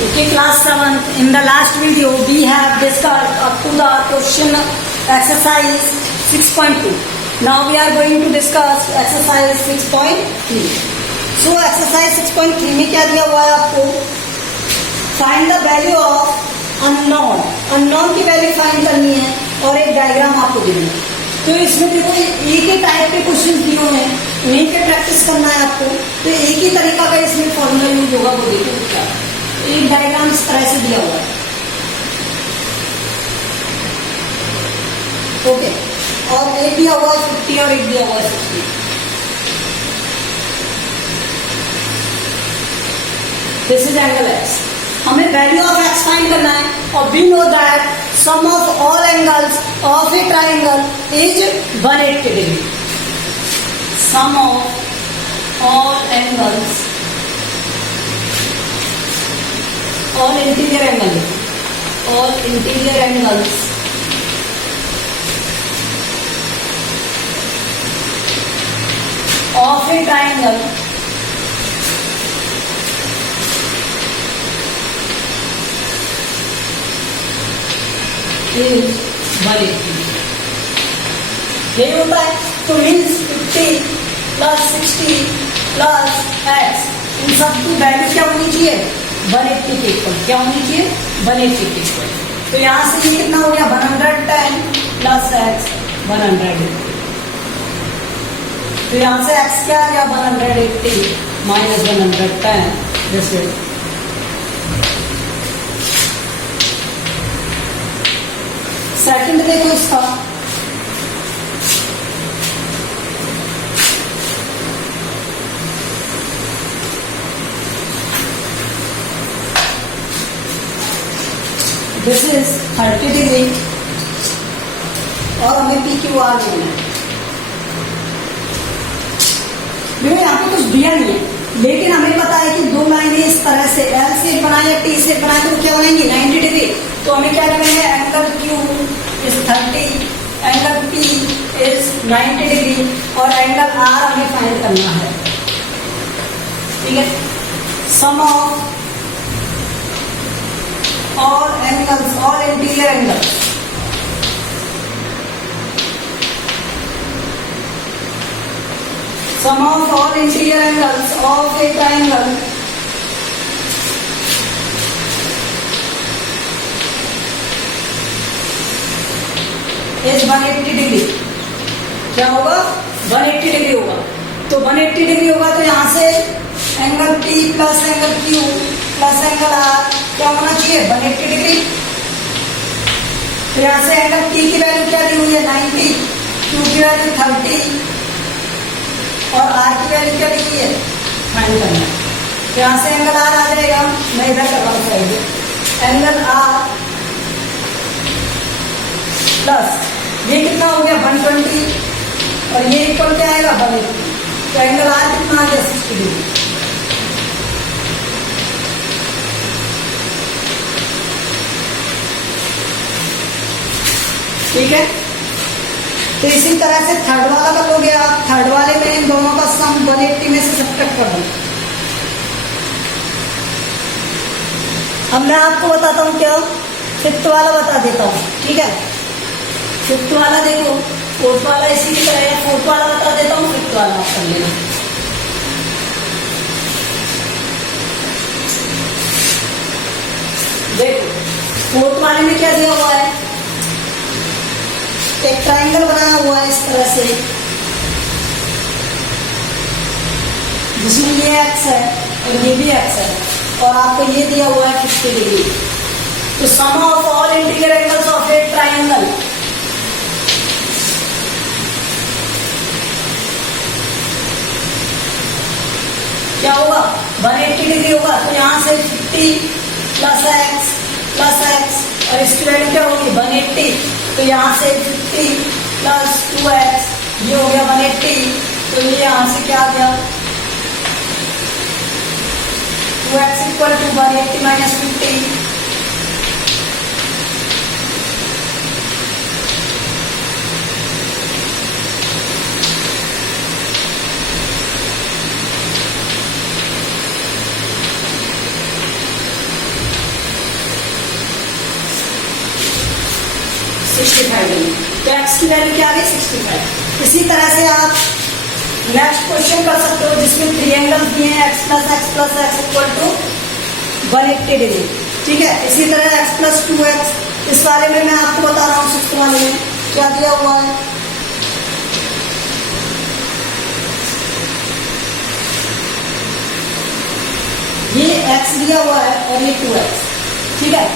Okay, class 7. In the last video, we have discussed up to the question exercise 6.2. Now we are going to discuss exercise 6.3. So exercise 6.3 में क्या दिया हुआ है आपको? Find the value of unknown. Unknown की value find करनी है और एक डायग्राम आपको देना है. तो इसमें देखो एक ही टाइप के क्वेश्चन दिए हुए हैं, उन्हीं पे प्रैक्टिस करना है आपको. तो एक ही तरीका का इसमें फॉर्मूला यूज होगा, वो देखो क्या. एक डायग्राम इस तरह से दिया हुआ है. ओके, और एक दिया हुआ है 50 और एक दिया हुआ है 60. This is angle X. हमें वैल्यू ऑफ एक्स फाइंड करना है और we know that sum of all angles of a triangle is 180 degree. Sum of all angles, all interior angles, all interior angles of a triangle is 180. यही होता है. तो means 50 plus 60 plus x, इन सब की value क्या होनी चाहिए? 180 के इक्वल. क्या होनी चाहिए? 180 के इक्वल. तो यहां से ये कितना हो गया? 110 प्लस एक्स 100. तो यहां से x क्या आ गया? 180 माइनस 110. जैसे सेकंड देखो इसका. दिस इज 30 डिग्री और हमें पी क्यू आर लेना है. देखो यहाँ पे कुछ दिया नहीं है, लेकिन हमें पता है कि दो लाइनें इस तरह से एल शेप बनाए या टी शेप बनाए तो क्या बनाएंगे? 90 डिग्री. तो हमें क्या करना है? Angle Q is 30, angle P is 90 degree और एंगल आर हमें फाइंड करना है. ठीक है. Sum of all angles, all interior angles sum of all interior angles of a triangle is 180 degree. क्या होगा? 180 डिग्री होगा. तो 180 डिग्री होगा तो यहां से angle P plus angle Q plus angle R क्या होना चाहिए? 180 डिग्री. तो यहां से एंगल P की वैल्यू क्या दी हुई है? 90, Q की वैल्यू 30 और R की वैल्यू क्या दी हुई है? फाइंड करना है. तो यहां से एंगल R आ जाएगा. मैं इधर कर रहा हूं साइड. एंगल R प्लस ये कितना हो गया? 120 और ये इक्वल क्या आएगा? 180. तो एंगल R कितना आ गया? 60 डिग्री. ठीक है. तो इसी तरह से थर्ड वाला कर लोगे आप. थर्ड वाले में इन दोनों का सम 180 में से सब्ट्रैक्ट कर दो. अब मैं आपको बताता हूँ क्या. फिफ्थ वाला बता देता हूँ. ठीक है. फिफ्थ वाला देखो, फोर्थ वाला इसी की तरह है. फोर्थ वाला बता देता हूँ, फिफ्थ वाला आप कर लेना. देखो फोर्थ वाले में क्या दिया हुआ है? एक ट्रायंगल बनाया हुआ है इस तरह से, जिसमें ये एक्स है और ये भी एक्स है और आपको ये दिया हुआ है 50 डिग्री. तो sum of all interior angles of a triangle क्या होगा? 180 डिग्री होगा. तो यहां से 50 प्लस एक्स और इसकी वैल्यू क्या होगी? 180. तो यहाँ से 50 प्लस 2x ये हो गया 180. तो ये यहाँ से क्या आ गया? 2x equal to 180 minus 50. करेंगे, तो x की वैल्यू क्या आ गई 65। इसी तरह से आप नेक्स्ट क्वेश्चन कर सकते हो जिसमें ट्रायंगल दिए हैं x plus x equal to 180 degree, ठीक है। इसी तरह x प्लस 2x, इस वाले में मैं आपको बता रहा हूँ सिक्स वाले में क्या दिया हुआ है, ये x दिया हुआ है और ये 2x, ठीक है।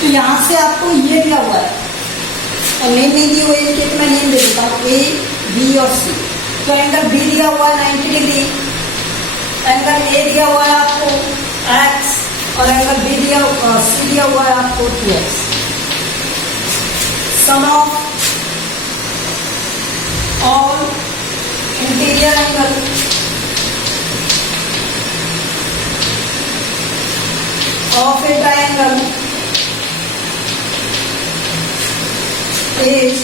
तो यहां से आपको ये दिया हुआ है और नेम नहीं दी हुई है, मैं नेम दे देता हूँ A, B और C। तो एंगल B दिया हुआ है 90 डिग्री, एंगल A दिया हुआ है आपको x और एंगल C दिया हुआ है आपको 2x। Sum of all interior angle of a triangle is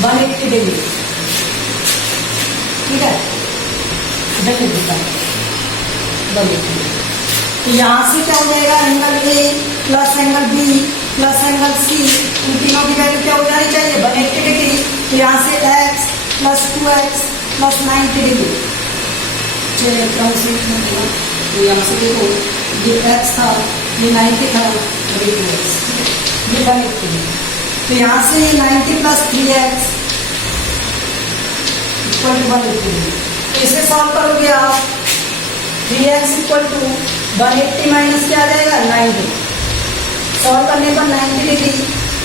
180 degree, ठीक है। इधर लिख देता हूँ 180। तो यहाँ से क्या हो जाएगा, angle A plus angle B plus angle C, इन तीनों की वैल्यू क्या हो जानी चाहिए 180 डिग्री। तो यहाँ से x plus 2x plus 90 degree, तो यहाँ से देखो ये x था, ये 90 था और ये 2x, ये 180। तो यहाँ से ये 90 प्लस 3x इक्वल टू 180। तो इसे सॉल्व करोगे आप, 3x इक्वल टू 180 माइनस क्या आ जाएगा 90, सॉल्व करने पर 90 डिग्री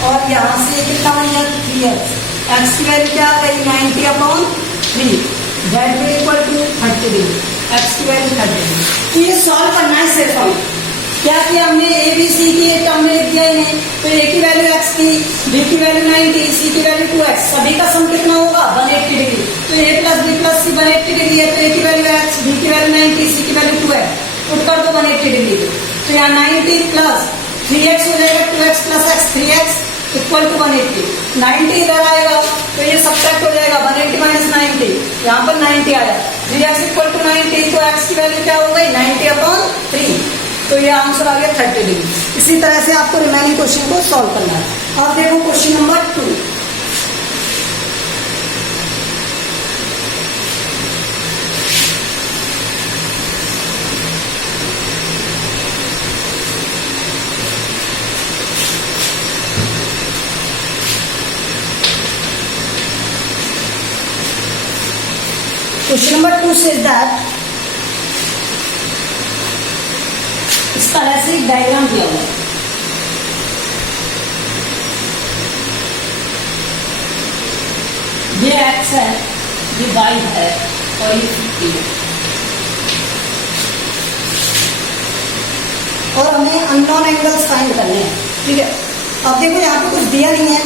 और यहाँ से कितना बन गया 3x, x की वैल्यू क्या आ गई 90/3, that will equal to 30 degree, x की वैल्यू 30 डिग्री। तो ये सॉल्व करना है सिर्फ हम क्या किया हमने ए बी सी की एक टर्म में लिख दिया इन्हें, तो ए की वैल्यू x थी, बी की वैल्यू 90, सी की वैल्यू 2x, सभी का सम कितना होगा 180 डिग्री। तो a plus B plus C 180 degree है, तो ए की वैल्यू x, बी की वैल्यू 90, सी की वैल्यू 2x, पुट कर दो 180 डिग्री। तो यहाँ 90 प्लस 3x हो जाएगा 2x प्लस x 3x इक्वल टू 180, 90 इधर आएगा तो ये सब्ट्रैक्ट हो जाएगा 180 माइनस 90, यहाँ पर 90 आया, 3x इक्वल टू 90, तो x की वैल्यू क्या हो गई 90/3, तो ये आंसर आ गया 30 डिग्री। इसी तरह से आपको रिमेनिंग क्वेश्चन को सॉल्व करना है। अब देखो question number 2, question number 2 says that इस तरह से एक डायग्राम दिया हुआ है, ये x है, ये y है और ये 50 है, और हमें अननोन एंगल्स फाइंड करने हैं, ठीक है। अब देखो यहाँ पे कुछ दिया नहीं है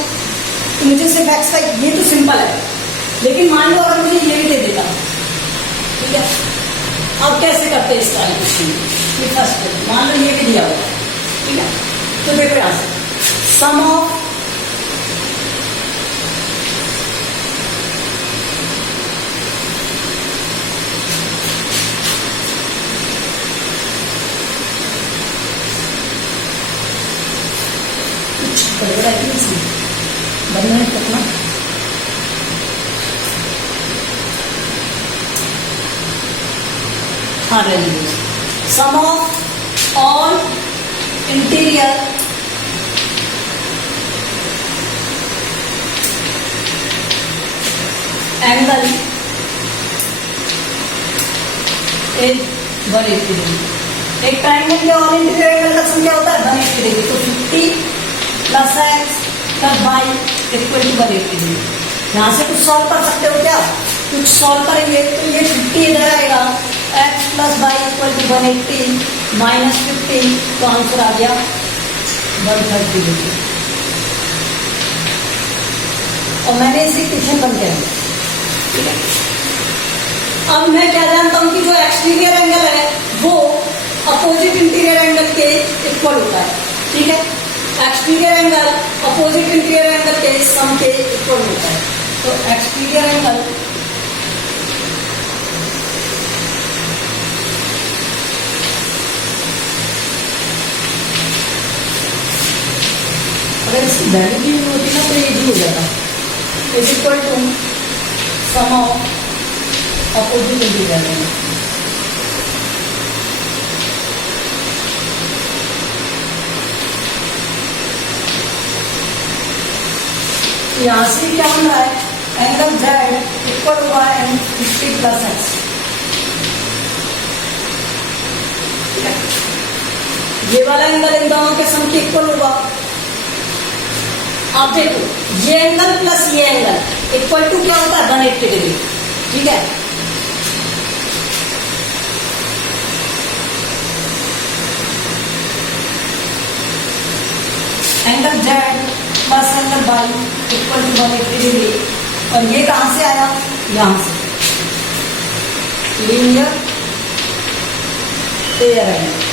तो मुझे सिर्फ x का, ये तो सिंपल है, लेकिन मान लो अगर मुझे ये भी दे देता, ठीक है। अब कैसे करते हैं इसका क्वेश्चन, ये फर्स्ट मान लो ये भी दिया हुआ है, ठीक है। तो देखो यहां से सम ऑफ बनना कितना हाँ रहने sum of all interior angle is 180 degree. एक ट्राइंगल के ऑल इंटीरियर एंगल का सम क्या होता है 180 डिग्री, तो 50 plus x plus y equal to 180 degree. यहाँ से कुछ सॉल्व कर सकते हो क्या, कुछ सॉल्व करेंगे तो ये 50 इधर आएगा, x plus Y equal to 180 minus 50, तो आंसर आ गया 130 डिग्री। और मैंने इसे इक्वेशन बन किया, ठीक है। अब मैं क्या जानता हूं कि जो एक्सटीरियर एंगल है वो अपोजिट इंटीरियर एंगल के इक्वल होता है, ठीक है। Exterior angle opposite interior angle के सम के इक्वल होता है, तो एक्सटीरियर एंगल अगर इसकी वैल्यू भी नहीं होती ना तो ये भी हो जाता, is equal to sum of opposite integral. यहां से क्या बन रहा है, एंगल Z इक्वल होगा एन 50 प्लस एक्स। ये वाला एंगल इन दोनों के सम के इक्वल होगा। आप देखो ये एंगल प्लस ये एंगल इक्वल टू क्या होता है 180 डिग्री। ठीक है, angle Z plus angle Y equal to 180 degree. और ये कहां से आया, यहां से लीनियर पेयर एंगल।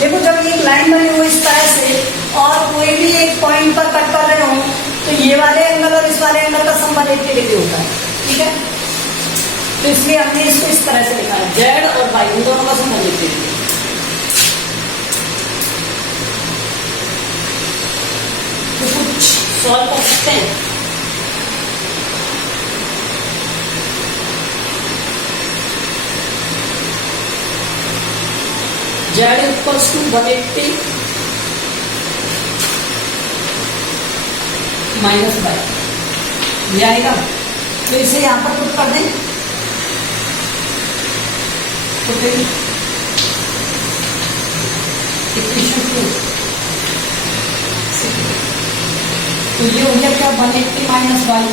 देखो जब एक लाइन बनी हुई इस तरह से और कोई भी एक पॉइंट पर कट कर रहे हो तो ये वाले एंगल और इस वाले एंगल का सम 180 डिग्री होता है। ठीक है, तो इसलिए हमने इसको इस तरह से लिखा है, जेड और वाई इन दोनों का सम 180 डिग्री। तो कुछ सॉल्व कर सकते हैं। Z equals to 180 minus y ये आएगा। तो इसे यहां पर पुट कर दें, इक्वेशन 2। तो ये हो गया क्या 180 minus y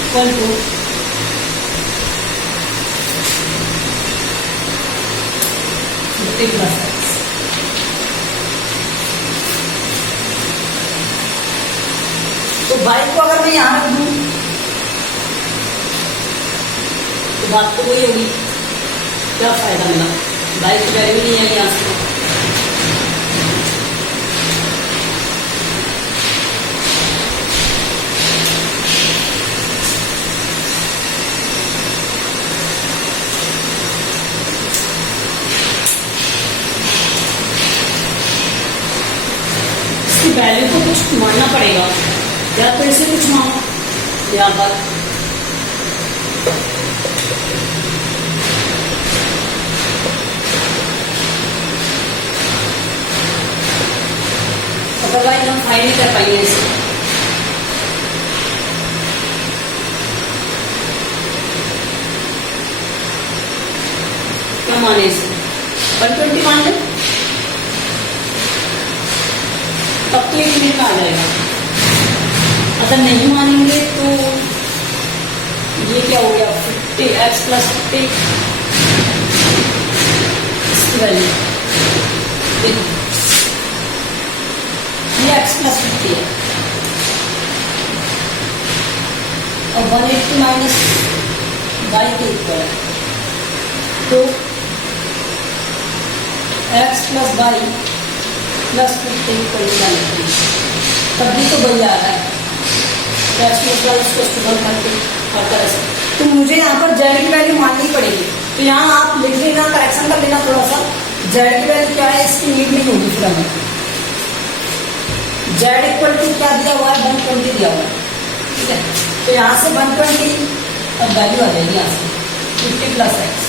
equal to 50 plus x. तो बाई को अगर मैं यहां रख दूं तो बात तो वही होगी, क्या फायदा मिला, बाई की वैल्यू नहीं है यहां से। वैल्यू को कुछ मानना पड़ेगा, या तो इसे कुछ मानो या पर अदरवाइज हम फाइंड नहीं कर पाएंगे इसे। क्या माने इसे 120 मान ले, तब तो एक मिनट आ जाएगा। अगर नहीं मानेंगे तो ये क्या हो गया 50x प्लस 50 इसकी वैल्यू देखो, ये x प्लस 50 है और 180 माइनस y के इक्वल है। तो x plus y plus 50 equal to तब भी तो वही आ रहा है, तो मुझे यहाँ पर जेड की वैल्यू माननी पड़ेगी। तो यहाँ आप लिख लेना, करेक्शन कर लेना थोड़ा सा, जेड की वैल्यू क्या है इसकी नीड नहीं होगी फिर हमें। जेड इक्वल टू क्या दिया हुआ है 120 दिया हुआ है। ठीक है, तो यहाँ से 120 अब वैल्यू आ जाएगी यहाँ से 50 प्लस एक्स।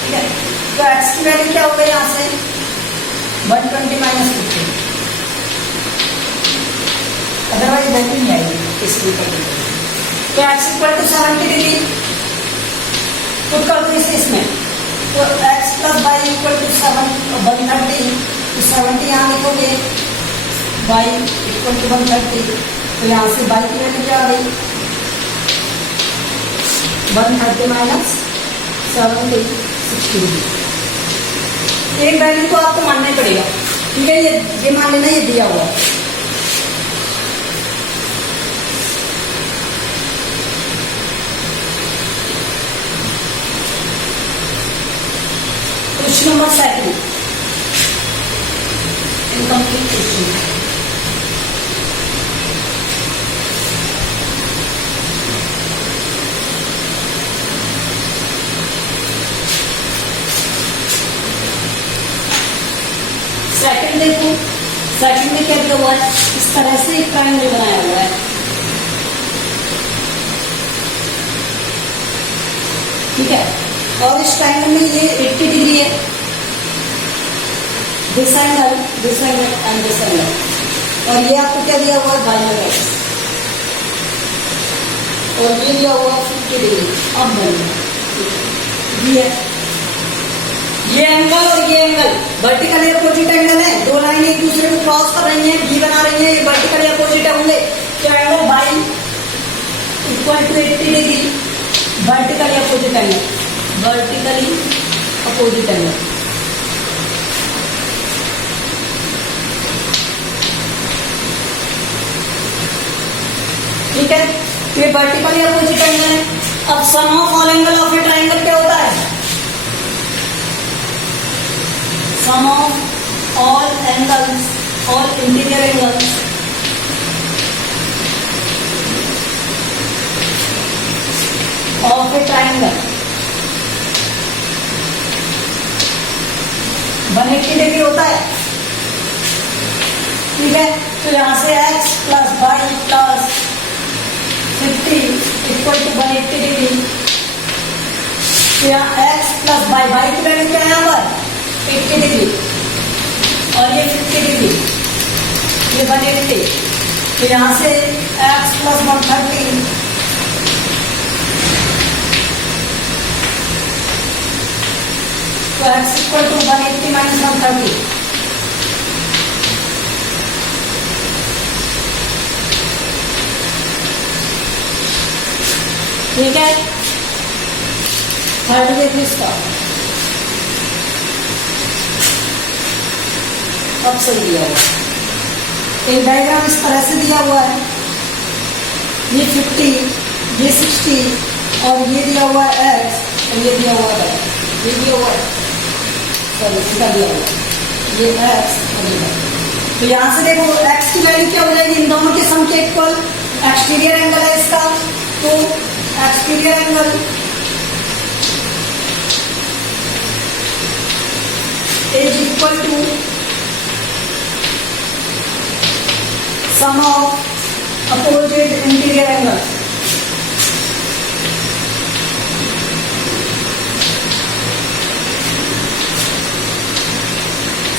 ठीक है, तो एक्स की वैल्यू क्या हो गई यहाँ से 120 माइनस 50, अदरवाइज वैल्यू नहीं आएगी इसकी। तो x equal to 70 degree put कर दो इसमें, तो x plus Y equal to 130, तो 70 यहाँ लिखोगे, वाई इक्वल टू 130, तो यहाँ से वाई की वैल्यू क्या आ गई 130 माइनस 70 60 डिग्री। एक वैल्यू तो आपको मानना ही पड़ेगा। ठीक है, ये मान लेना ये दिया हुआ है। Question number 2 incomplete question. Second देखो, सेकंड में क्या दिया हुआ है, इस तरह से एक ट्रायंगल बनाया हुआ है, ठीक है। और इस ट्रायंगल में ये 80 डिग्री है, this angle and this angle, और ये आपको क्या दिया हुआ है, बाइनर एक्स, और ये दिया हुआ है 50 डिग्री। अब बनिए ये एंगल और ये एंगल वर्टिकल अपोजिट एंगल है, दो लाइनें एक दूसरे को क्रॉस कर रही हैं, बी बना रही हैं, ये वर्टिकल अपोजिट होंगे, तो angle by equal to 80 degree vertically opposite angle, vertically opposite angle, ठीक है। ये वर्टिकली अपोजिट एंगल है। अब sum of all angle of a triangle क्या होता है, sum of all angles, all interior angles of a triangle 180 degree होता है, ठीक है। तो यहां से x plus Y plus 50 equal to 180 degree, तो यहाँ x प्लस वाई की वैल्यू क्या है यहाँ पर 80 डिग्री, और ये 50 डिग्री, ये 180, तो यहाँ से x प्लस 130 तो x इक्वल टू 180 माइनस 130, ठीक है। थर्ड देखो इसका, अब सही दिया हुआ एक डायग्राम इस तरह से दिया हुआ है, ये 50, ये 60, और ये दिया हुआ है x, और ये दिया हुआ है, ये दिया हुआ है, सॉरी इसका दिया हुआ है, ये x और ये y। तो यहां से देखो x की वैल्यू क्या हो जाएगी, इन दोनों के सम के इक्वल, एक्सटीरियर एंगल है इसका, तो exterior angle is equal to sum of opposite interior angle,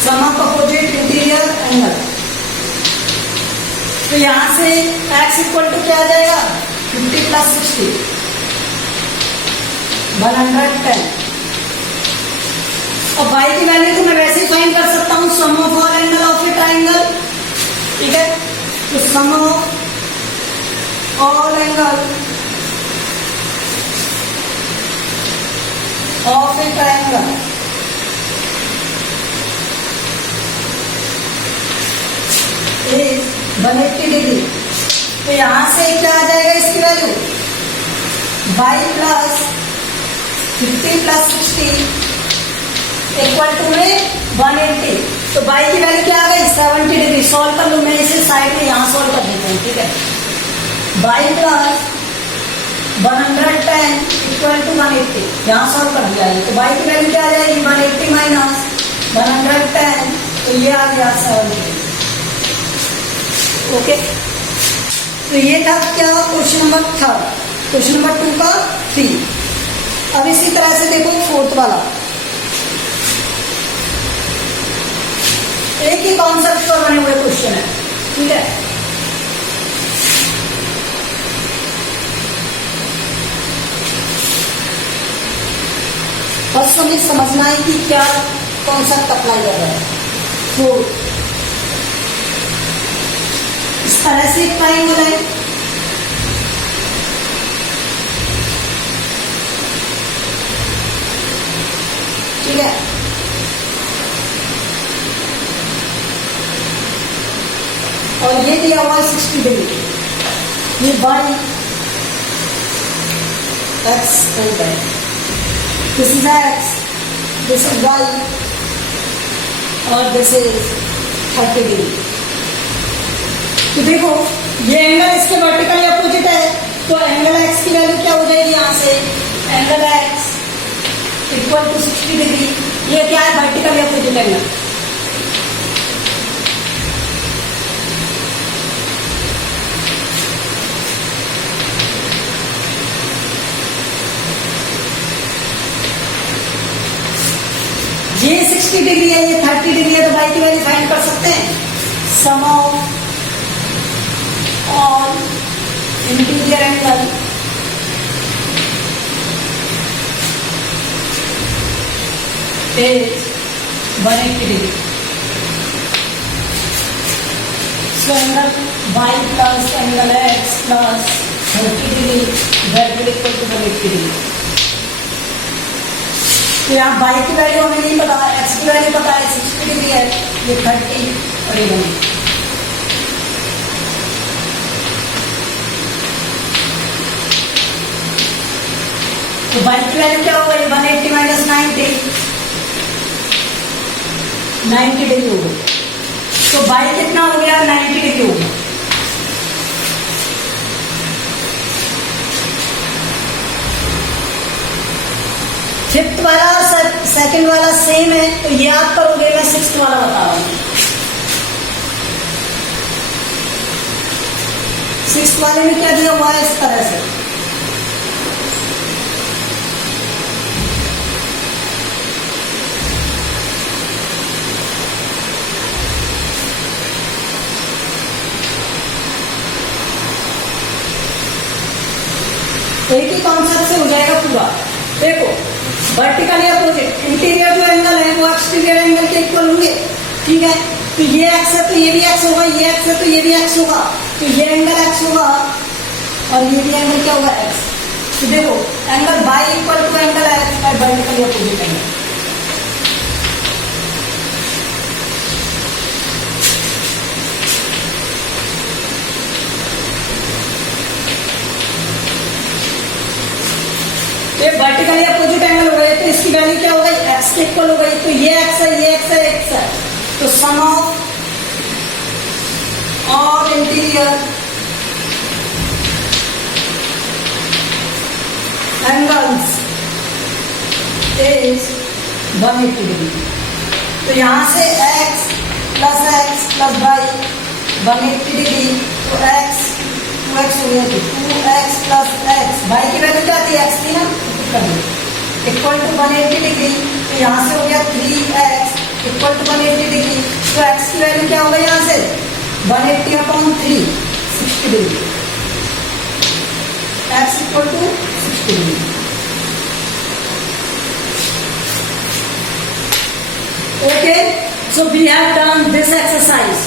sum of opposite interior angle. तो यहां से x इक्वल टू क्या आ जाएगा, 50 प्लस 60 110, और y की वैल्यू तो मैं वैसे ही फाइंड कर सकता हूं, sum of all angle of a triangle, ठीक है। तो sum of all angle of a triangle is 180 degree, तो यहां से क्या आ जाएगा इसकी value, y plus 50 plus 60 equal to में 180, तो y की वैल्यू क्या आ गई 70 डिग्री। सॉल्व कर लूं, मैं इसे साइड में यहां सॉल्व कर देता हूं, ठीक है। y प्लस 110 इक्वल टू 180, यहां सॉल्व कर दिया है, तो y की वैल्यू क्या आ जाएगी 180 माइनस 110, तो ये आ गया 70। ओके, तो ये था क्या क्वेश्चन नंबर 3, क्वेश्चन नंबर 2 का 3। अब इसी तरह से देखो फोर्थ वाला, एक ही कॉन्सेप्ट पर बने हुए क्वेश्चन है, ठीक है। बस हमें समझना है कि क्या कॉन्सेप्ट अप्लाई कर रहा है। तो इस तरह से एक ट्रायंगल है, ठीक है। और ये दिया हुआ है 60 डिग्री, ये y x and y, this is x, this is y, और दिस इज 30 डिग्री। तो देखो ये एंगल इसके वर्टिकल अपोजिट है, तो एंगल x की वैल्यू क्या हो जाएगी, यहां से angle x equal to 60 degree, ये क्या है वर्टिकल अपोजिट एंगल, ये 60 डिग्री है, ये 30 डिग्री है, तो बाई की वैल्यू फाइंड कर सकते हैं। Sum of all interior angle is 180 degree. So angle y plus angle x plus 30 degree that will equal to 180 degree. तो यहाँ y की वैल्यू हमें नहीं पता, x की वैल्यू पता है 60 डिग्री है, ये 30 और ये 180। तो y की वैल्यू क्या होगा, ये 180 माइनस 90 डिग्री होगा। तो y कितना हो गया, 90 डिग्री हो गया। फिफ्थ वाला सेकंड वाला सेम है, तो ये आप करोगे, मैं सिक्स्थ वाला बता रहा हूं। सिक्स्थ वाले में क्या दिया हुआ है, इस तरह से एक ही कॉन्सेप्ट से हो जाएगा पूरा। देखो वर्टिकली अपोजिट इंटीरियर जो एंगल है वो एक्सटीरियर एंगल के इक्वल होंगे, ठीक है। तो ये एक्स है तो ये भी एक्स होगा, ये एक्स है तो ये भी एक्स होगा, तो ये एंगल एक्स होगा और ये भी एंगल क्या होगा, एक्स। तो देखो angle by equal to angle x y vertically opposite angle. ये वर्टिकली अपोजिट एंगल हो गए, तो इसकी वैल्यू क्या हो गई, एक्स के इक्वल हो गई। तो ये एक्स है, ये एक्स है, एक्स है, तो sum of all interior angles is 180 degree. तो यहां से x प्लस वाई 180 डिग्री, तो x 2x हो गया, तो 2x प्लस x, वाई की वैल्यू क्या थी, x थी ना, इक्वल टू 180 डिग्री। तो यहाँ से हो गया 3x इक्वल टू 180 डिग्री। तो x की वैल्यू क्या होगा, यहाँ से 180/3 60 degree, x equal to 60 degree. Okay, so we have done this exercise.